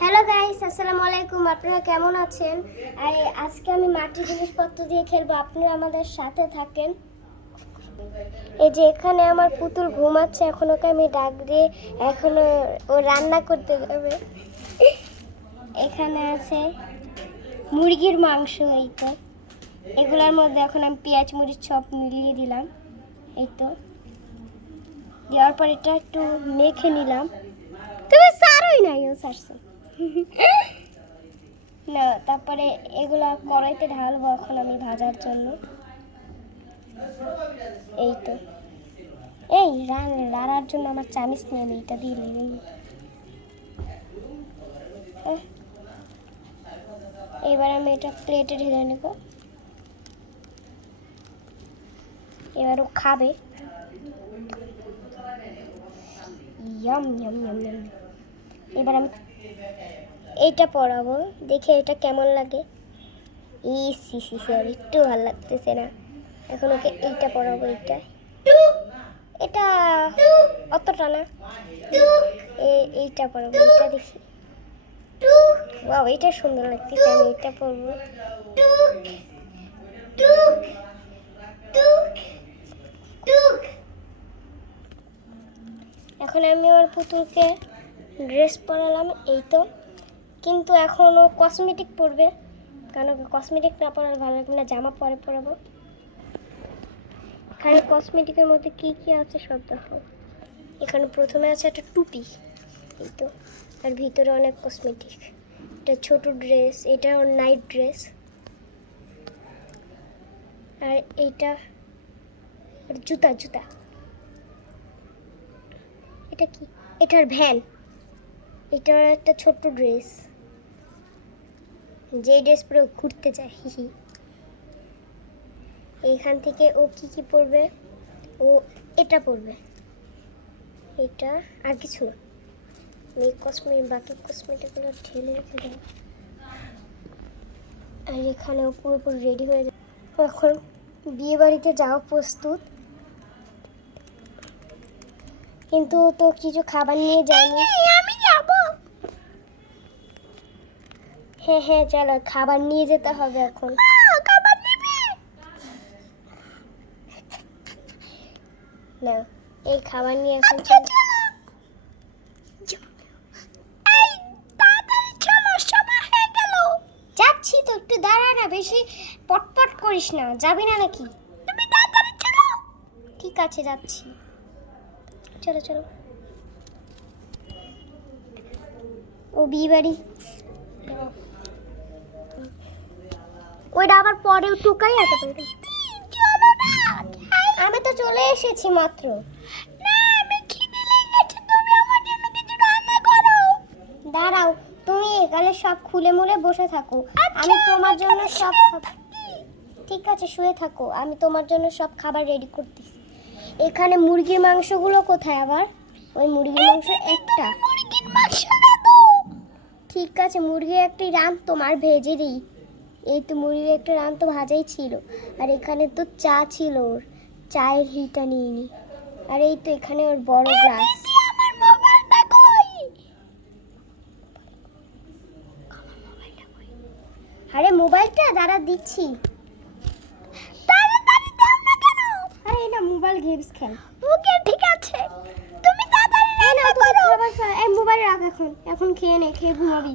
Hello guys আসসালামু আলাইকুম আপনারা কেমন আছেন? আর আজকে আমি মাটির জিনিসপত্র দিয়ে খেলব। আপনারা আমাদের সাথে থাকেন। এই যে এখানে আমার পুতুল ঘুমাচ্ছে। এখন ওকে আমি ডাক দিয়ে এখনও ও রান্না করতে যাবে। এখানে আছে মুরগির মাংস এই তো। এগুলোর মধ্যে এখন আমি পেঁয়াজ, মরিচ সব মিলিয়ে দিলাম। এই তো। দেওয়ার পর এটা একটু মেখে নিলাম। তুমি সারই নাই ও সারছো। না, তারপরে এগুলা কড়াইতে ঢালবো এখন আমি ভাজার জন্য। এই তো। এই, রান রান্নার জন্য আমার চামিচ নিয়ে আমি এটা দিয়ে নেই এবার আমি এটা প্লেটে ঢেলে নেব। এবার ও খাবে। ইয়াম ইয়াম ইয়াম ইয়াম এবার আমি এইটা পরাবো দেখে এটা কেমন লাগে। ই সি সি সি আর একটু ভালো লাগতেছে না। এখন ওকে এইটা পরাবো এইটা। এটা অতটা না। এইটা পরাবো এইটা দেখি। বাহ এইটা সুন্দর লাগতেছে, আমি এইটা পরবো এখন আমি আমার পুতুলকে ড্রেস পরালাম, এই তো। কিন্তু এখন ও কসমেটিক পরবে। কারণ ওকে কসমেটিক না পরার ভালো লাগবে না, জামা পরে পরাবো। এখানে কসমেটিকের মধ্যে কি কি আছে সব দেখাও। এখানে প্রথমে আছে একটা টুপি, এই তো। আর ভিতরে অনেক কসমেটিক এটা ছোট ড্রেস এটা ওর নাইট ড্রেস আর এইটা ওর জুতা জুতা। এটা কি? এটার ভ্যান এটার একটা ছোট্ট ড্রেস যে ড্রেস পরে ঘুরতে যায় হিহি এইখান থেকে ও কি কি পরবে? ও এটা পরবে। এটা আর কিছু না। আমি কসমেটিক বাকি কসমেটিকগুলো ঢেলে রেখে দেবো। আর এখানে ও পুরোপুরি রেডি হয়ে ও এখন বিয়ে বাড়িতে যাওয়া প্রস্তুত। কিন্তু তো কিছু খাবার নিয়ে যায়নি আমি যাব হ্যাঁ হ্যাঁ চলো খাবার নিয়ে যেতে হবে এখন। খাবার নিবি? না এই খাবার নিয়ে এখন চলো। যাচ্ছি তো একটু দাঁড়া না বেশি পটপট করিস না যাবি না নাকি? তুমি তাড়াতাড়ি চলো। ঠিক আছে যাচ্ছি। চলো চলো। ও বিয়ে বাড়ি? ওইটা আবার পরেও টুকাই আতে পারে আমি তো চলে এসেছি মাত্র। দাঁড়াও তুমি এখানে সব খুলে মুলে বসে থাকো। আমি তোমার জন্য সব ঠিক আছে শুয়ে থাকো। আমি তোমার জন্য সব খাবার রেডি করতেছি। এখানে মুরগির মাংসগুলো কোথায় আবার? ওই মুরগির মাংস একটা। ঠিক আছে মুরগি একটি রান তোমার ভেজে দিই। এই তো মুড়ির একটা রান তো ভাজাই ছিল। আর এখানে তো চা ছিল ওর। চায়ের হিটা নিয়ে নি আর এই তো এখানে ওর বড় গ্লাস। আরে মোবাইলটা দাঁড়া দিচ্ছি। না আরে এটা মোবাইল গেমস খেল। ওকে ঠিক আছে। তুমি তাড়াতাড়ি রান্না করো। এই মোবাইল রাখ এখন। এখন খেয়ে নে খেয়ে ঘুমাবি।